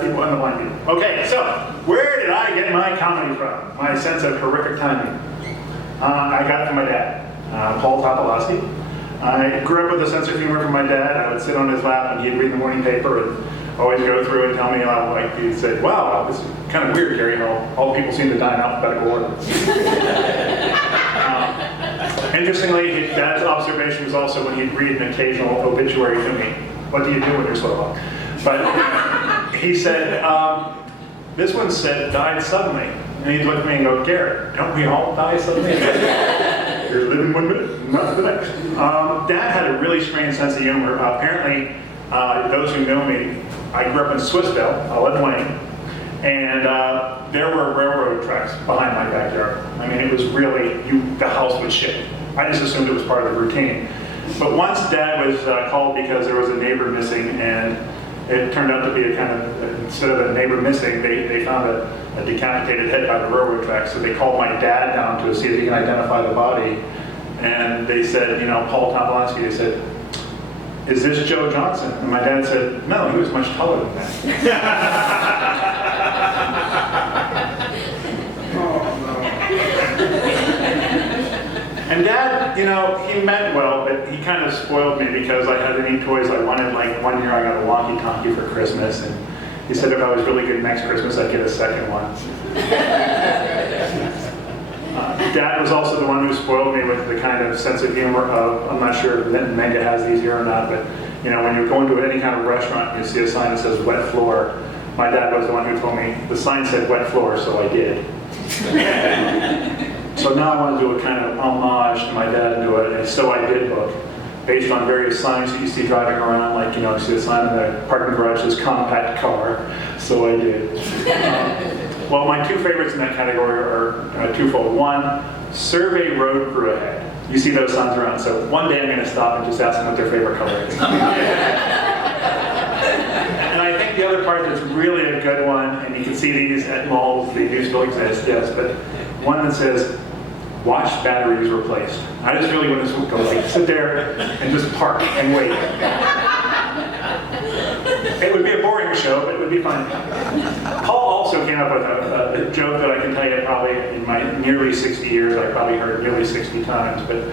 people and the blind people. Okay, so where did I get my comedy from? My sense of horrific timing. I got it from my dad, Paul Topolowski. I grew up with a sense of humor from my dad. I would sit on his lap and he'd read the morning paper and always go through and tell me, like he'd say, wow, this is kind of weird, Gary, how all people seem to die in alphabetical order. Interestingly, his dad's observation was also when he'd read an occasional obituary to me. What do you do when you're so long? But he said, this one said, died suddenly. And he'd look at me and go, Garrett, don't we all die suddenly? You're living 1 minute, not the next. Dad had a really strange sense of humor. Apparently, those who know me, I grew up in Swissvale, Illinois, and there were railroad tracks behind my backyard. I mean, it was really, the house would shake. I just assumed it was part of the routine. But once Dad was called because there was a neighbor missing, and it turned out to be a kind of, instead of a neighbor missing, they found a decapitated head by the railroad tracks. So they called my dad down to see if he can identify the body. And they said, you know, Paul Topolowski, they said, is this Joe Johnson? And my dad said, no, he was much taller than that. And Dad, you know, he meant well, but he kind of spoiled me because I had any toys I wanted. Like one year I got a walkie-talkie for Christmas, and he said if I was really good next Christmas, I'd get a second one. Dad was also the one who spoiled me with the kind of sense of humor of, I'm not sure if Mega has these here or not, but you know, when you go into any kind of restaurant, you see a sign that says wet floor. My dad was the one who told me the sign said wet floor, so I did. So now I want to do a kind of homage to my dad and do a So I Did book based on various signs that you see driving around, like, you know, you see a sign in the parking garage that says compact car, so I did. Well, my two favorites in that category are twofold. One, survey road crew ahead. You see those signs around, so one day I'm going to stop and just ask them what their favorite color is. And I think the other part that's really a good one, and you can see these at malls, they do still exist, yes, but one that says, watch batteries replaced. I just really want to go like sit there and just park and wait. It would be a boring show, but it would be fun. Paul also came up with a joke that I can tell you probably in my nearly 60 years, I probably heard nearly 60 times, but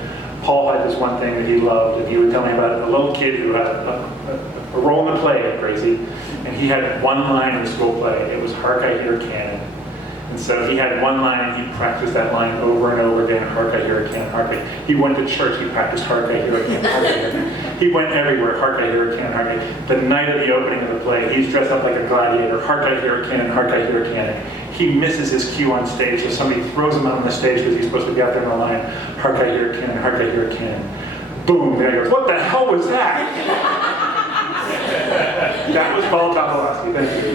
Paul had this one thing that he loved, and he would tell me about a little kid who had a role in the play at Gracie, and he had one line in the school play. It was Hark I Hear Cannon. And so he had one line and he practiced that line over and over again, Hark I Hear a Cannon, Hark I. He went to church, he practiced Hark I Hear a Cannon, Hark I Hear a Cannon. He went everywhere, Hark I Hear a Cannon, Hark I. The night of the opening of the play, he's dressed up like a gladiator, Hark I Hear a Cannon, Hark I Hear a Cannon. He misses his cue on stage, so somebody throws him out on the stage because he's supposed to be out there in the line, Hark I Hear a Cannon, Hark I Hear a Cannon. Boom, there he goes, what the hell was that? That was Paul Topolowski, thank you.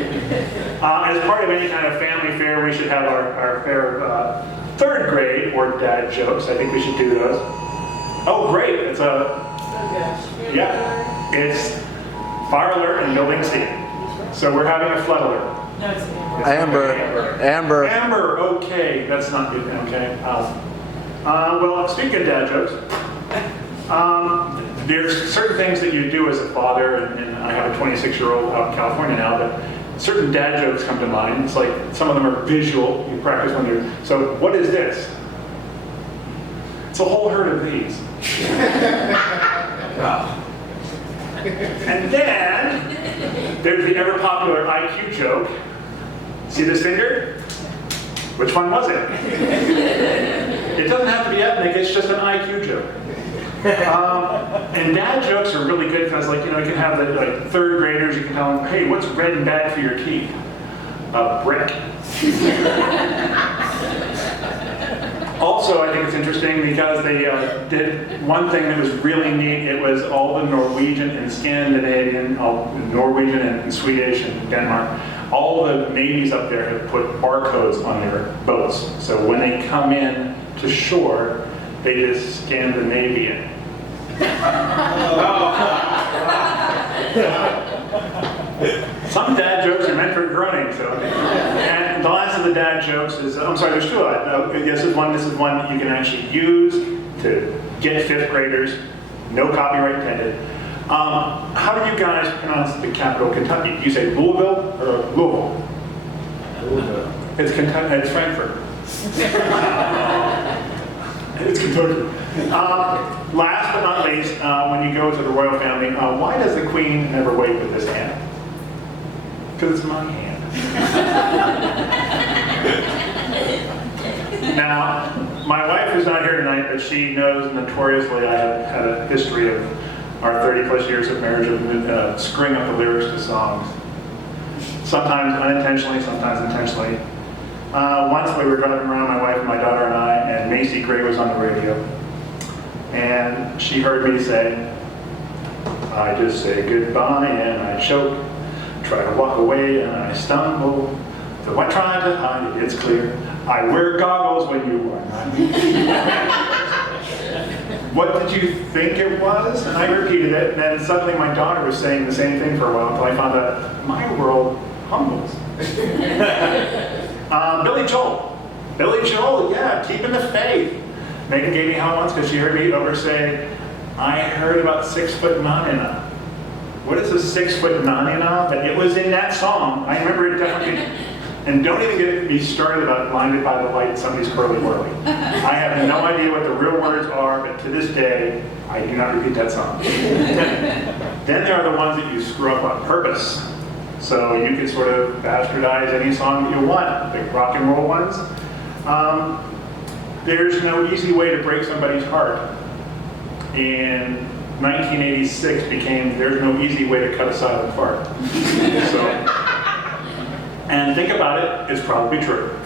As part of any kind of family fair, we should have our fair third grade or dad jokes. I think we should do those. Oh, great! It's it's fire alert in Building C. So we're having a flood alert. No, it's Amber. Amber. Okay, that's not good. Okay. Well, speaking of dad jokes. There's certain things that you do as a father, and I have a 26-year-old out in California now, but certain dad jokes come to mind. It's like some of them are visual. You practice when you're. So what is this? It's a whole herd of these. And then there's the ever popular IQ joke. See this finger? Which one was it? It doesn't have to be ethnic. It's just an IQ joke. And dad jokes are really good because, like, you know, you can have the like third graders. You can tell them, "Hey, what's red and bad for your teeth?" A brick. Also, I think it's interesting because they did one thing that was really neat. It was all the Norwegian and Scandinavian, Norwegian and Swedish and Denmark. All the navies up there have put barcodes on their boats. So when they come in to shore, they just Scandinavian. Some dad jokes are meant for groaning. So, and the last of the dad jokes is, I'm sorry, there's two. This is one that you can actually use to get fifth graders. No copyright intended. How do you guys pronounce the capital of Kentucky? Do you say Louisville Louisville. It's Kentucky. It's Frankfurt. It's Kentucky. Last but not least, when you go to the royal family, why does the Queen never wait with this hand? Because it's my hand. Now, my wife is not here tonight, but she knows notoriously I have had a history of our 30 plus years of marriage of screwing up the lyrics to songs. Sometimes unintentionally, sometimes intentionally. Once we were driving around, my wife and my daughter and I, and Macy Gray was on the radio. And she heard me say, I just say goodbye and I choke. Try to walk away and I stumble. Though I try to hide it, it's clear. I wear goggles when you are not here. What did you think it was? And I repeated it, and then suddenly my daughter was saying the same thing for a while until I found out my world humbles. Billy Joel. Billy Joel, yeah, keeping the faith. Megan gave me hell once because she heard me over say, I heard about 6 foot nanina. What is a 6 foot nanina? But it was in that song. I remember it definitely. And don't even get me started about blinded by the light, somebody's curly whirly. I have no idea what the real words are, but to this day, I do not repeat that song. Then there are the ones that you screw up on purpose. So you can sort of bastardize any song that you want, the rock and roll ones. There's no easy way to break somebody's heart. In 1986 became, there's no easy way to cut a silent fart. And think about it, it's probably true.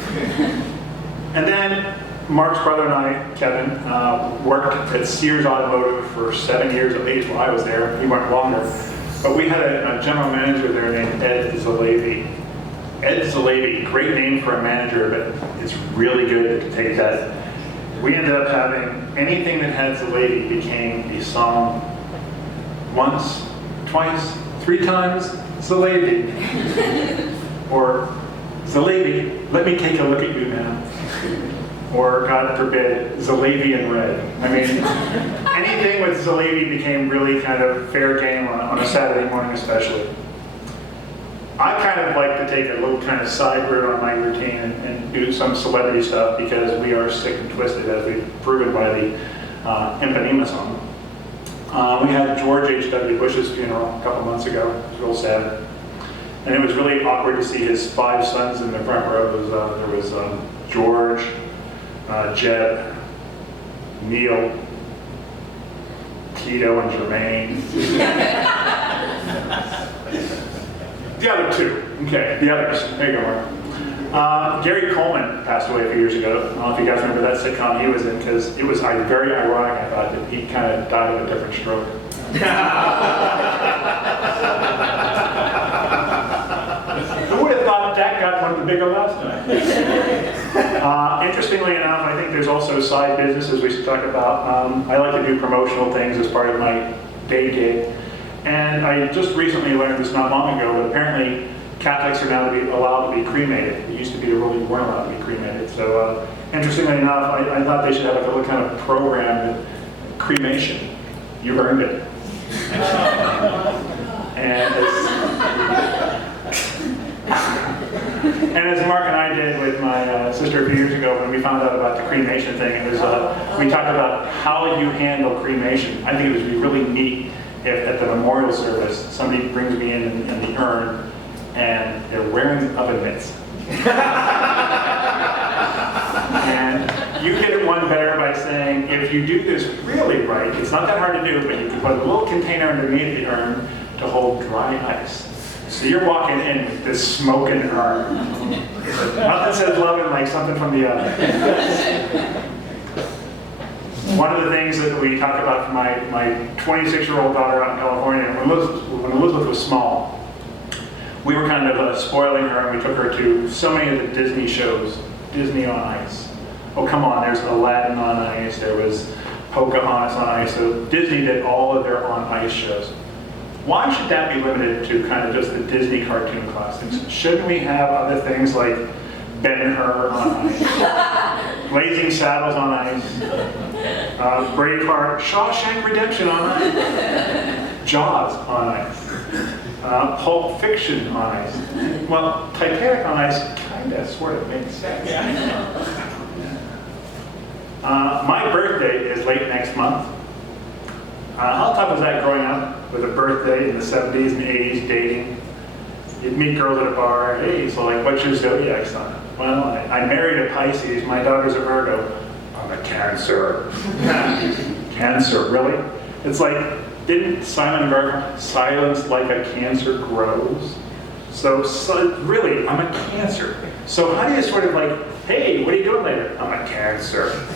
And then Mark's brother and I, Kevin, worked at Sears Automotive for 7 years at least while I was there. We went longer. But we had a general manager there named Ed Zalavi. Ed Zalavi, great name for a manager, but it's really good to take that. We ended up having anything that had Zalavi became a song once, twice, 3 times, Zalavi. Or, Zalavi, let me take a look at you now. Or, God forbid, Zalavi in red. I mean, anything with Zalavi became really kind of fair game on a Saturday morning especially. I kind of like to take a little kind of side route on my routine and do some celebrity stuff because we are sick and twisted, as we've proven by the Ipanema song. We had George H.W. Bush's funeral a couple months ago. It was real sad. And it was really awkward to see his 5 sons in the front row. There was George, Jeb, Neil, Tito, and Jermaine. The other 2. Okay, the others. There you go, Mark. Gary Coleman passed away a few years ago. I don't know if you guys remember that sitcom he was in, because it was very ironic, I thought, that he kind of died of a different stroke. Who would have thought that got one of the bigger laughs tonight? Interestingly enough, I think there's also side businesses we should talk about. I like to do promotional things as part of my day gig. And I just recently learned this not long ago, but apparently Catholics are now allowed to be cremated. It used to be the rule you weren't allowed to be cremated. So interestingly enough, I thought they should have like a little kind of program with cremation. You've earned it. And as Mark and I did with my sister a few years ago when we found out about the cremation thing, it was we talked about how you handle cremation. I think it would be really neat if at the memorial service somebody brings me in the urn and they're wearing oven mitts. And you did it one better by saying, if you do this really right, it's not that hard to do, but you can put a little container underneath the urn to hold dry ice. So you're walking in with this smoking urn. Nothing says loving like something from the oven. One of the things that we talk about for my 26-year-old daughter out in California, when Elizabeth was small, we were kind of spoiling her, and we took her to so many of the Disney shows. Disney on Ice. Oh, come on, there's Aladdin on Ice, there was Pocahontas on Ice. So Disney did all of their on ice shows. Why should that be limited to kind of just the Disney cartoon classics? Shouldn't we have other things like Ben-Hur on Ice, Blazing Saddles on Ice, Braveheart, Shawshank Redemption on Ice, Jaws on Ice? Pulp Fiction on ice. Well, Titanic on ice kind of sort of makes sense. My birthday is late next month. How tough was that growing up with a birthday in the 70s and 80s, dating? You'd meet girls at a bar. Hey, so like, what's your zodiac sign? Well, I married a Pisces. My daughter's a Virgo. I'm a Cancer. Cancer, really? It's like, didn't Simon Gardner, silence like a cancer grows? So really, I'm a Cancer. So how do you sort of like, hey, what are you doing later? I'm a Cancer.